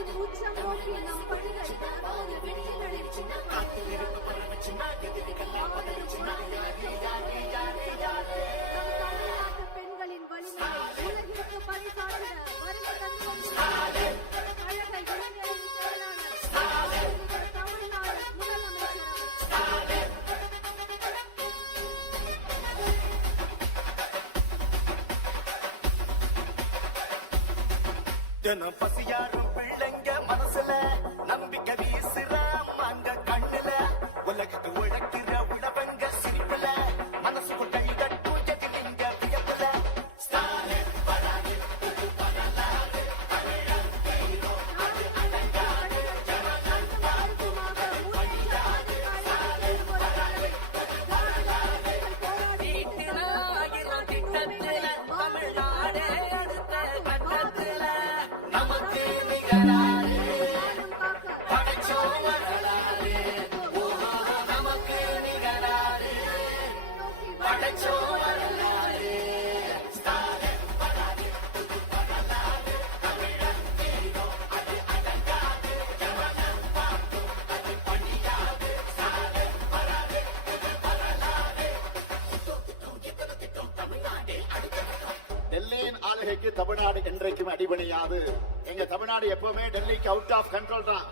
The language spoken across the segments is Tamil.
ஆகிய நம் பணிகளுக்கு ஒரு நம் தமிழ்நாட்டு பெண்களின் உலகிற்கு வருகை தந்து இளைஞரின் செயலாளர் தமிழ்நாடு முதலமைச்சர் தினம் பசியாரும் பிள்ளை. மனசுல நம்பிக்கை வீசுற அந்த கண்ணுல உலகத்து உழக்க தமிழ்நாடு எப்பவுமே டெல்லிக்கு அவுட் ஆஃப் கண்ட்ரோல் தான்.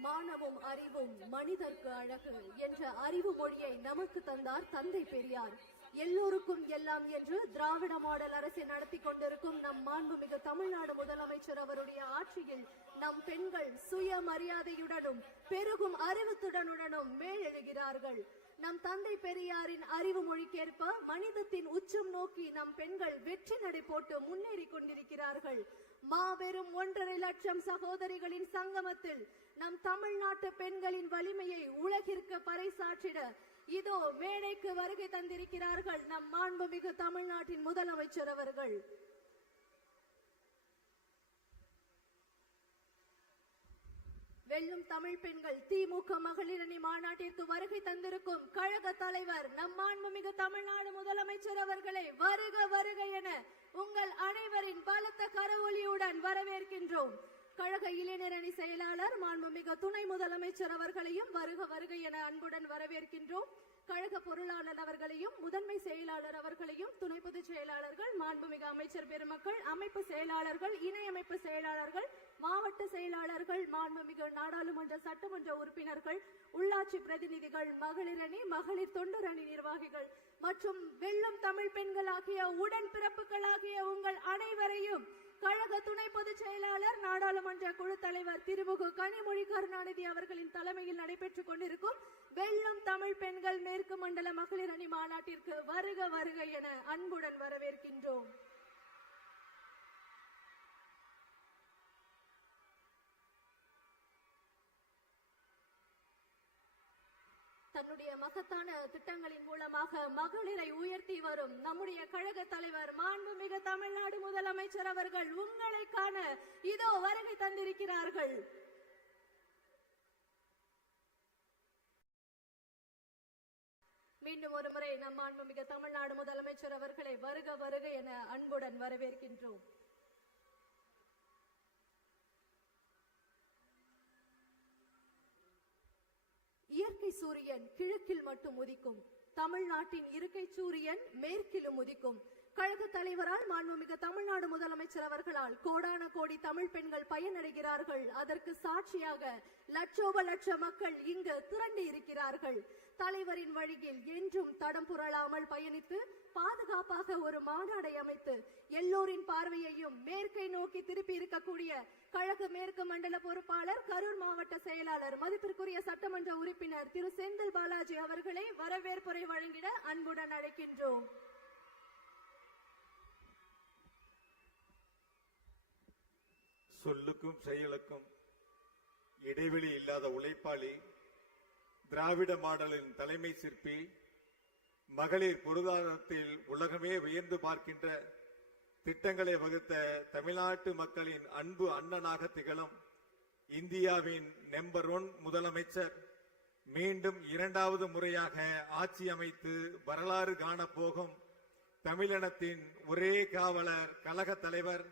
மானமும் அறிவும் மனிதர்க்கு அழகு என்ற அறிவு மொழியை நமக்கு தந்தார் தந்தை பெரியார். எல்லோருக்கும் எல்லாம் என்று திராவிட மாடல் அரசை நடத்தி கொண்டிருக்கும் நம் மாண்புமிகு தமிழ்நாடு முதலமைச்சர் அவருடைய ஆட்சியில் நம் பெண்கள் சுய மரியாதையுடனும் பெருகும் அறிவுத்துடனுடனும் மேலெழுகிறார்கள். நம் தந்தை பெரியாரின் அறிவு மொழிக்கேற்ப மனிதத்தின் உச்சம் நோக்கி நம் பெண்கள் வெற்றி நடை போட்டு முன்னேறி கொண்டிருக்கிறார்கள். மாபெரும் ஒன்றரை லட்சம் சகோதரிகளின் சங்கமத்தில் நம் தமிழ்நாட்டு பெண்களின் வலிமையை உலகிற்கு பறைசாற்றிட இதோ மேடைக்கு வருகை தந்திருக்கிறார்கள் நம் மாண்புமிகு தமிழ்நாட்டின் முதலமைச்சர் அவர்கள். வெல்லும் தமிழ் பெண்கள் திமுக மகளிரணி மாநாட்டிற்கு வருகை தந்திருக்கும் கழக தலைவர் நம் மாண்புமிகு தமிழ்நாடு முதலமைச்சர் அவர்களை வருக வருக என உங்கள் அனைவரின் பலத்த கரவொலியுடன் வரவேற்கின்றோம். கழக இளைஞரணி செயலாளர் மாண்புமிகு துணை முதலமைச்சர் அவர்களையும் வருக வருக என அன்புடன் வரவேற்கின்றோம். கழக பொருளாளர் அவர்களையும் முதன்மை செயலாளர் அவர்களையும் துணை பொதுச் செயலாளர்கள் மாண்புமிகு அமைச்சர் பெருமக்கள் அமைப்பு செயலாளர்கள் இணை அமைப்பு செயலாளர்கள் மாவட்ட செயலாளர்கள் மாண்புமிகு நாடாளுமன்ற சட்டமன்ற உறுப்பினர்கள் உள்ளாட்சி பிரதிநிதிகள் மகளிரணி மகளிர் தொண்டர் அணி நிர்வாகிகள் மற்றும் வெள்ளம் தமிழ் பெண்களாகிய உடன் பிறப்புகளாகிய உங்கள் அனைவரையும் கழக துணை பொதுச் செயலாளர் நாடாளுமன்ற குழு தலைவர் திருமுகு கனிமொழி கருணாநிதி அவர்களின் தலைமையில் நடைபெற்றுக் கொண்டிருக்கும் வெள்ளம் தமிழ் பெண்கள் மேற்கு மண்டல மகளிர் அணி மாநாட்டிற்கு வருக வருக என அன்புடன் வரவேற்கின்றோம். தன்னுடைய மகத்தான திட்டங்களின் மூலமாக மகளிரை உயர்த்தி வரும். நம்முடைய கழக தலைவர் மாண்புமிகு தமிழ்நாடு முதலமைச்சர் அவர்கள் உங்களை காண இதோ வருகை தந்திருக்கிறார்கள். மீண்டும் ஒரு முறை நம் மாண்புமிகு தமிழ்நாடு முதலமைச்சர் அவர்களை வருக வருக என அன்புடன் வரவேற்கின்றோம். சூரியன் கிழக்கில் மட்டும் உதிக்கும். தமிழ்நாட்டின் இருக்கை சூரியன் மேற்கிலும் உதிக்கும். கழக தலைவரால் மாண்புமிகு தமிழ்நாடு முதலமைச்சர் அவர்களால் கோடான கோடி தமிழ் பெண்கள் பயனடைகிறார்கள். அதற்கு சாட்சியாக லட்சோப லட்ச மக்கள் இங்கு திரண்டு இருக்கிறார்கள். தலைவரின் வழியில் என்றும் தடம் புரளாமல் பயணித்து பாதுகாப்பாக ஒரு மாநாடை அமைத்து எல்லோரின் பார்வையையும் மேற்கை நோக்கி திருப்பி இருக்கக்கூடிய கழக மேற்கு மண்டல பொறுப்பாளர் கரூர் மாவட்ட செயலாளர் மதிப்பிற்குரிய சட்டமன்ற உறுப்பினர் திரு செந்தில் பாலாஜி அவர்களை வரவேற்புரை வழங்கிட அன்புடன் அழைக்கின்றோம். சொல்லுக்கும் செயலுக்கும் இடைவெளி இல்லாத உழைப்பாளி திராவிட மாடலின் தலைமை சிற்பி மகளிர் பொருளாதாரத்தில் உலகமே வியந்து பார்க்கின்ற திட்டங்களை வகுத்த தமிழ்நாட்டு மக்களின் அன்பு அண்ணனாக திகழும் இந்தியாவின் நம்பர் ஒன் முதலமைச்சர் மீண்டும் இரண்டாவது முறையாக ஆட்சி அமைத்து வரலாறு காணப்போகும் தமிழினத்தின் ஒரே காவலர் கழக தலைவர்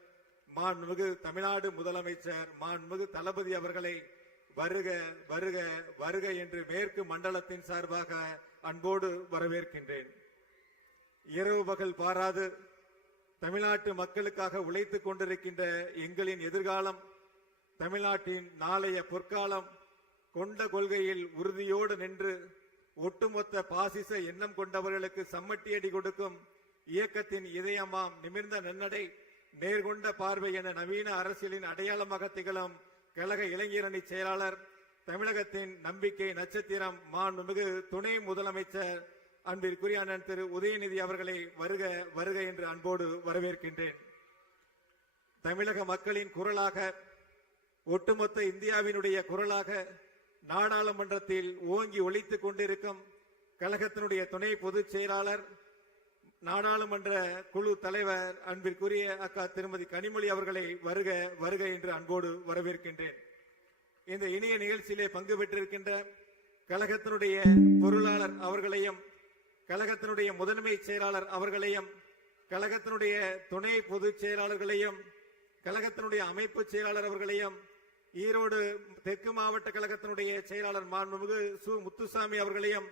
மாண்புமிகு தமிழ்நாடு முதலமைச்சர் மாண்புமிகு தளபதி அவர்களை வருக வருக வருக என்று மேற்கு மண்டலத்தின் சார்பாக அன்போடு வரவேற்கின்றேன். இரவு பகல் பாராது தமிழ்நாட்டு மக்களுக்காக உழைத்துக் கொண்டிருக்கின்ற எங்களின் எதிர்காலம் தமிழ்நாட்டின் நாளைய பொற்காலம் கொண்ட கொள்கையில் உறுதியோடு நின்று ஒட்டுமொத்த பாசிச எண்ணம் கொண்டவர்களுக்கு சம்மட்டியடி கொடுக்கும் இயக்கத்தின் இதயமாம் நிமிர்ந்த நன்னடை நேர்கொண்ட பார்வை என நவீன அரசியலின் அடையாளமாக திகழும் கழக இளைஞரணி செயலாளர் தமிழகத்தின் நம்பிக்கை நட்சத்திரம் மாண்புமிகு துணை முதலமைச்சர் அன்பிற்குரிய அண்ணன் திரு உதயநிதி அவர்களை வருக வருக என்று அன்போடு வரவேற்கின்றேன். தமிழக மக்களின் குரலாக ஒட்டுமொத்த இந்தியாவினுடைய குரலாக நாடாளுமன்றத்தில் ஓங்கி ஒழித்துக் கொண்டிருக்கும் கழகத்தினுடைய துணை பொதுச் செயலாளர் நாடாளுமன்ற குழு தலைவர் அன்பிற்குரிய அக்கா திருமதி கனிமொழி அவர்களை வருக வருக என்று அன்போடு வரவேற்கின்றேன். இந்த இனிய நிகழ்ச்சியிலே பங்கு பெற்றிருக்கின்ற கழகத்தினுடைய பொருளாளர் அவர்களையும் கழகத்தினுடைய முதன்மை செயலாளர் அவர்களையும் கழகத்தினுடைய துணை பொதுச் செயலாளர்களையும் கழகத்தினுடைய அமைப்பு செயலாளர் அவர்களையும் ஈரோடு தெற்கு மாவட்ட கழகத்தினுடைய செயலாளர் மாண்புமிகு சு. முத்துசாமி அவர்களையும்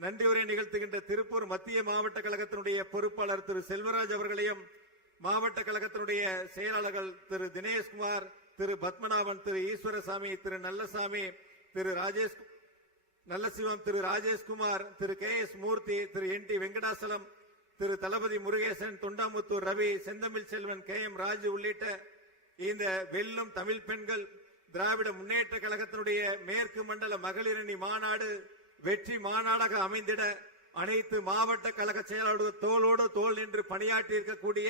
நன்றியுரை நிகழ்த்துகின்ற திருப்பூர் மத்திய மாவட்ட கழகத்தினுடைய பொறுப்பாளர் திரு செல்வராஜ் அவர்களையும் மாவட்ட கழகத்தினுடைய செயலாளர்கள் Thiru Dineshkumar Thiru Padmanabhan Thiru Eswarasamy Thiru Nallasamy Thiru Rajesh Nallasivam Thiru Rajeshkumar Thiru K S Murthy Thiru N D Venkatachalam Thiru Thalapathi Murugesan Thondamuthur Ravi Senthamizh Selvan K M Raju உள்ளிட்ட இந்த வெல்லும் தமிழ் பெண்கள் திராவிட முன்னேற்ற கழகத்தினுடைய மேற்கு மண்டல மகளிரணி மாநாடு வெற்றி மாநாடாக அமைந்திட அனைத்து மாவட்ட கழக செயலாளர்கள் தோளோடு தோல் நின்று பணியாற்றி இருக்கக்கூடிய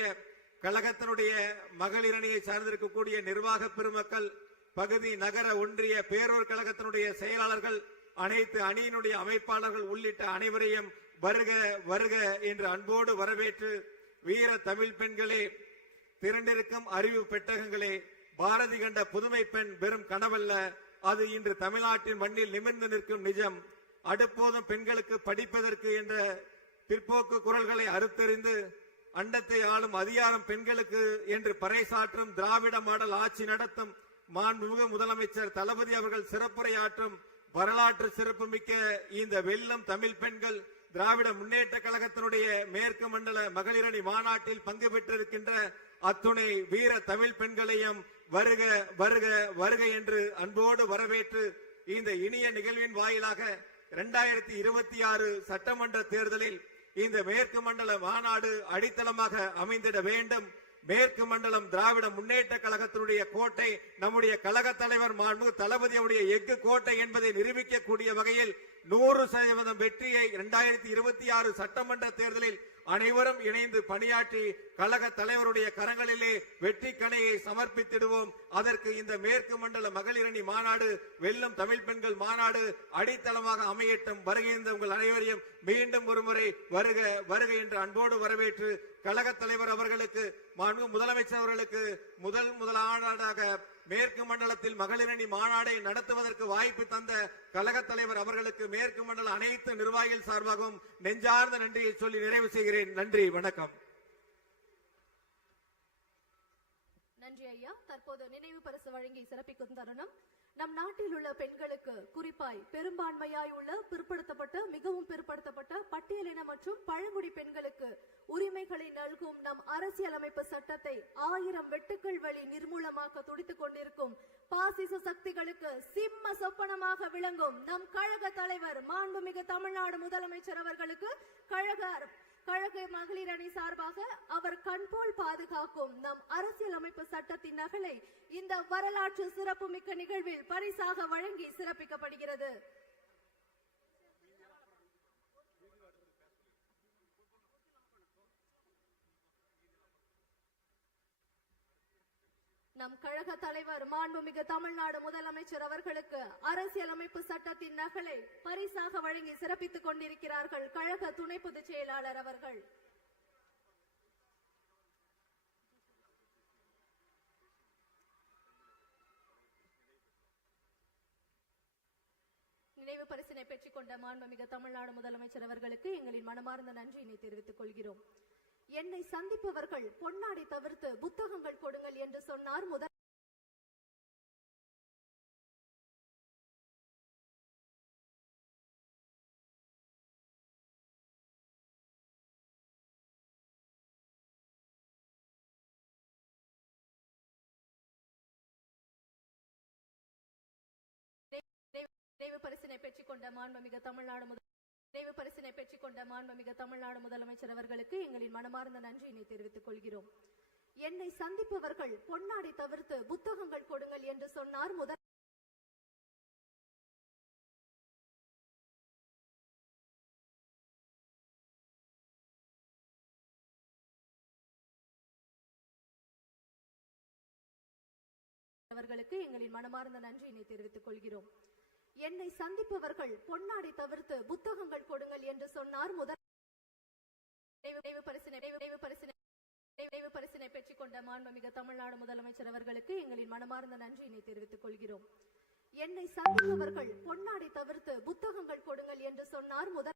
கழகத்தினுடைய மகளிரணியை சார்ந்திருக்கக்கூடிய நிர்வாக பெருமக்கள் பகுதி நகர ஒன்றிய பேரூர் கழகத்தினுடைய செயலாளர்கள் அனைத்து அணியினுடைய அமைப்பாளர்கள் உள்ளிட்ட அனைவரையும் வருக வருக என்று அன்போடு வரவேற்று வீர தமிழ் பெண்களே திரண்டிருக்கும் அறிவு பெட்டகங்களே பாரதி கண்ட புதுமை பெண் வெறும் கனவல்ல அது இன்று தமிழ்நாட்டின் மண்ணில் நிமிர்ந்து நிற்கும் நிஜம். அடுப்போதும் பெண்களுக்கு படிப்பதற்கு என்ற பிற்போக்கு குரல்களை அறுத்தறிந்து அண்டத்தை ஆளும் அதிகாரம் பெண்களுக்கு என்று பறைசாற்றும் திராவிட மாடல் ஆட்சி நடத்தும் மாண்புமிகு முதலமைச்சர் தளபதி அவர்கள் சிறப்புரையாற்றும் வரலாற்று சிறப்புமிக்க இந்த வெள்ளம் தமிழ் பெண்கள் திராவிட முன்னேற்ற கழகத்தினுடைய மேற்கு மண்டல மகளிரணி மாநாட்டில் பங்கு பெற்றிருக்கின்ற அத்துணை வீர தமிழ் பெண்களையும் வருக வருக வருக என்று அன்போடு வரவேற்று இந்த இனிய நிகழ்வின் வாயிலாக இரண்டாயிரத்தி இருபத்தி ஆறு சட்டமன்ற தேர்தலில் இந்த மேற்கு மண்டல மாநாடு அடித்தளமாக அமைந்திட வேண்டும். மேற்கு மண்டலம் திராவிட முன்னேற்ற கழகத்தினுடைய கோட்டை நம்முடைய கழக தலைவர் மாண்பு தளபதியுடைய எஃகு கோட்டை என்பதை நிரூபிக்கக்கூடிய வகையில் நூறு சதவீதம் வெற்றியை இரண்டாயிரத்தி இருபத்தி ஆறு சட்டமன்ற தேர்தலில் அனைவரும் இணைந்து பணியாற்றி கழக தலைவருடைய கரங்களிலே வெற்றி கணையை சமர்ப்பித்திடுவோம். அதற்கு இந்த மேற்கு மண்டல மகளிரணி மாநாடு வெல்லும் தமிழ் பெண்கள் மாநாடு அடித்தளமாக அமையட்டும். வருகின்ற உங்கள் அனைவரையும் மீண்டும் ஒருமுறை வருக வருக என்று அன்போடு வரவேற்று கழக தலைவர் அவர்களுக்கு முதலமைச்சர் அவர்களுக்கு முதல் முதலாளராக மேற்கு மண்டலத்தில் மகளிரணி மாநாடை நடத்துவதற்கு வாய்ப்பு தந்த கழக தலைவர் அவர்களுக்கு மேற்கு மண்டல அனைத்து நிர்வாகிகள் சார்பாகவும் நெஞ்சார்ந்த நன்றியை சொல்லி நிறைவு செய்கிறேன். நன்றி வணக்கம். நன்றி ஐயா. தற்போது நினைவு பரிசு வழங்கி சிறப்பிக்கும் தருணம் நம் நாட்டில் உள்ள பெண்களுக்கு குறிப்பாய் பெரும்பான்மையாய் உள்ள பிற்படுத்தப்பட்ட மிகவும் பிற்படுத்தப்பட்ட பட்டியலின மற்றும் பழங்குடி பெண்களுக்கு உரிமைகளை நல்கும் நம் அரசியலமைப்பு சட்டத்தை ஆயிரம் வெட்டுக்கள் வழி நிர்மூலமாக்க துடித்துக் கொண்டிருக்கும் பாசிச சக்திகளுக்கு சிம்ம சொப்பனமாக விளங்கும் நம் கழக தலைவர் மாண்புமிகு தமிழ்நாடு முதலமைச்சர் அவர்களுக்கு கழக கழக மகளிர் அணி சார்பாக அவர் கண்போல் பாதுகாக்கும் நம் அரசியலமைப்பு சட்டத்தின் நகலை இந்த வரலாற்று சிறப்புமிக்க நிகழ்வில் பரிசாக வழங்கி சிறப்பிக்கப்படுகிறது. நம் கழக தலைவர் மாண்புமிகு தமிழ்நாடு முதலமைச்சர் அவர்களுக்கு அரசியலமைப்பு சட்டத்தின் நகலை பரிசாக வழங்கி சிறப்பித்துக் கொண்டிருக்கிறார்கள் கழக துணை பொதுச் செயலாளர் அவர்கள். நினைவு பரிசினை பெற்றுக் கொண்ட மாண்புமிகு தமிழ்நாடு முதலமைச்சர் அவர்களுக்கு எங்களின் மனமார்ந்த நன்றியினை தெரிவித்துக் கொள்கிறோம். என்னை சந்திப்பவர்கள் பொன்னாடை தவிர்த்து புத்தகங்கள் கொடுங்கள் என்று சொன்னார் முதல் நினைவு பரிசினை பெற்றுக் கொண்ட மாண்புமிகு தமிழ்நாடு முதல் நினைவு பரிசினை பெற்றுக் கொண்ட மாண்புமிகு தமிழ்நாடு முதலமைச்சர் அவர்களுக்கு எங்களின் மனமார்ந்த நன்றியினை தெரிவித்துக் கொள்கிறோம். என்னை சந்திப்பவர்கள் பொன்னாடை தவிர்த்து புத்தகங்கள் கொடுங்கள் என்று சொன்னார் முதல் அவர்களுக்கு எங்களின் மனமார்ந்த நன்றியினை தெரிவித்துக் கொள்கிறோம். என்னை சந்திப்பவர்கள் பொன்னாடை தவிர்த்து புத்தகங்கள் கொடுங்கள் என்று சொன்னார். முதல் நினைவு- பரிசினை பரிசினை பெற்றுக் கொண்ட மாண்புமிகு தமிழ்நாடு முதலமைச்சர் அவர்களுக்கு எங்களின் மனமார்ந்த நன்றியினை தெரிவித்துக் கொள்கிறோம். என்னை சந்திப்பவர்கள் பொன்னாடை தவிர்த்து புத்தகங்கள் கொடுங்கள் என்று சொன்னார். முதல்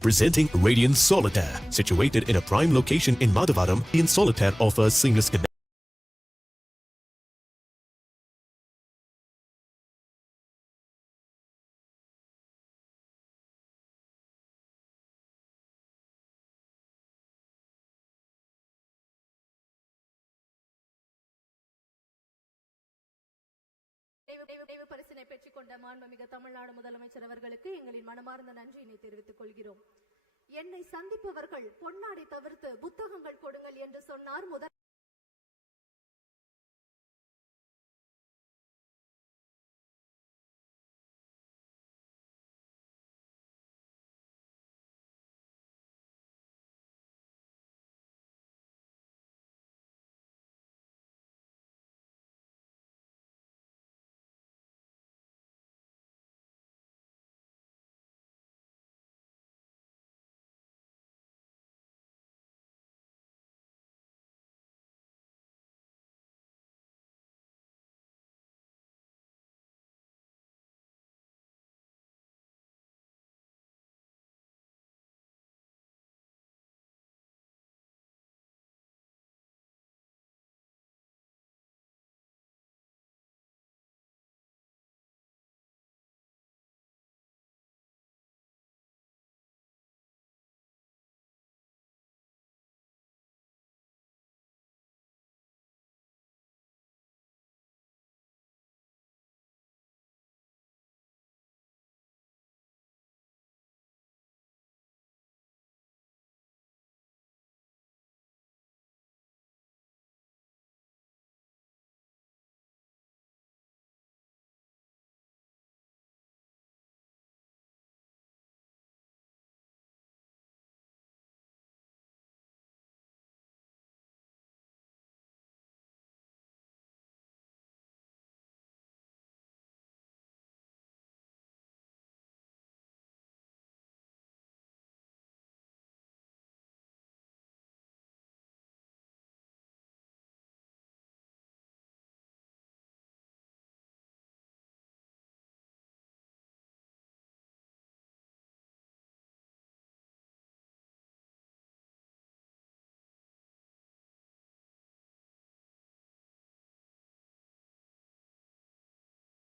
Presenting Radiant Solitaire. Situated in a prime location in Madhavaram, Radiant Solitaire offers seamless connection. நினைவு பரிசினை பெற்றுக் கொண்ட மாண்புமிகு தமிழ்நாடு முதலமைச்சர் அவர்களுக்கு எங்களின் மனமார்ந்த நன்றியினை தெரிவித்துக் கொள்கிறோம். என்னை சந்திப்பவர்கள் பொன்னாடை தவிர்த்து புத்தகங்கள் கொடுங்கள் என்று சொன்னார் முதல்